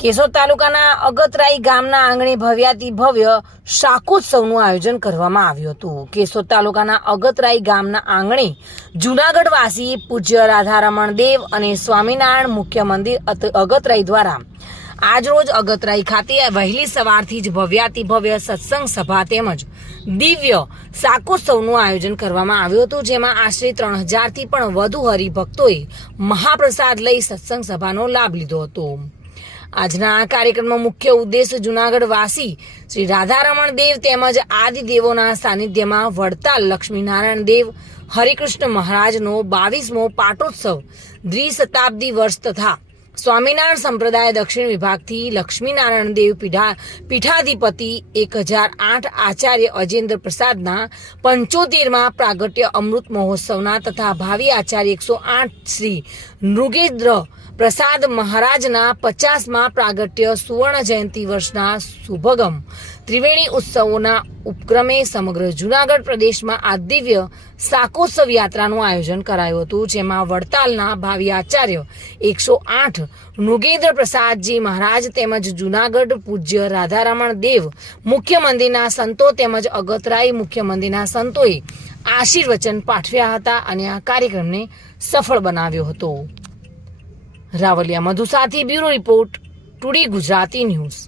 કેશોદ તાલુકાના અગતરાઈ ગામના આંગણે ભવ્યાતિ ભવ્ય શાકોત્સવનું આયોજન કરવામાં આવ્યું હતું। કેશોદ તાલુકાના અગતરાઈ ગામના આંગણે જૂનાગઢવાસી પૂજ્ય રાધારમણ દેવ અને સ્વામિનારાયણ મુખ્ય મંદિર અગતરાઈ દ્વારા આજરોજ અગતરાઈ ખાતે વહેલી સવારથી જ ભવ્યાતિ ભવ્ય સત્સંગ સભા તેમજ દિવ્ય શાકોત્સવનું આયોજન કરવામાં આવ્યું હતું, જેમાં આશરે 3000થી પણ વધુ હરિભક્તોએ મહાપ્રસાદ લઈ સત્સંગ સભાનો લાભ લીધો હતો। આજના આ કાર્યક્રમનો મુખ્ય ઉદ્દેશ જૂનાગઢવાસી શ્રી રાધારમણ દેવ તેમજ આદિદેવોના સાનિધ્યમાં વડતાલ લક્ષ્મીનારાયણ દેવ હરિકૃષ્ણ મહારાજનો 22મો પાટોત્સવ દ્વિશતાબ્દી વર્ષ તથા સ્વામિનારાયણ સંપ્રદાય દક્ષિણ વિભાગથી લક્ષ્મીનારાયણ દેવ પીઠાધિપતિ 1008 આચાર્ય અજેન્દ્ર પ્રસાદના 75મા પ્રાગટ્ય અમૃત મહોત્સવના તથા ભાવિ આચાર્ય 108 શ્રી નૃગેન્દ્ર પ્રસાદ મહારાજના 50મા પ્રાગટ્ય સુવર્ણ જયંતિ વર્ષના શુભગમ ત્રિવેણી ઉત્સવોના ઉપક્રમે સમગ્ર જૂનાગઢ પ્રદેશમાં આ દિવ્ય શાકોત્સવ યાત્રાનું આયોજન કરાયું હતું, જેમાં વડતાલના ભાવિ આચાર્ય 108 નૃગેન્દ્ર પ્રસાદજી મહારાજ તેમજ જૂનાગઢ પૂજ્ય રાધારમણ દેવ મુખ્ય મંદિરના સંતો તેમજ અગતરાઈ મુખ્ય મંદિરના સંતોએ આશીર્વચન પાઠવ્યા હતા અને આ કાર્યક્રમને સફળ બનાવ્યો હતો। રાવલિયા મધુ સાથે bureau report, today Gujarati news.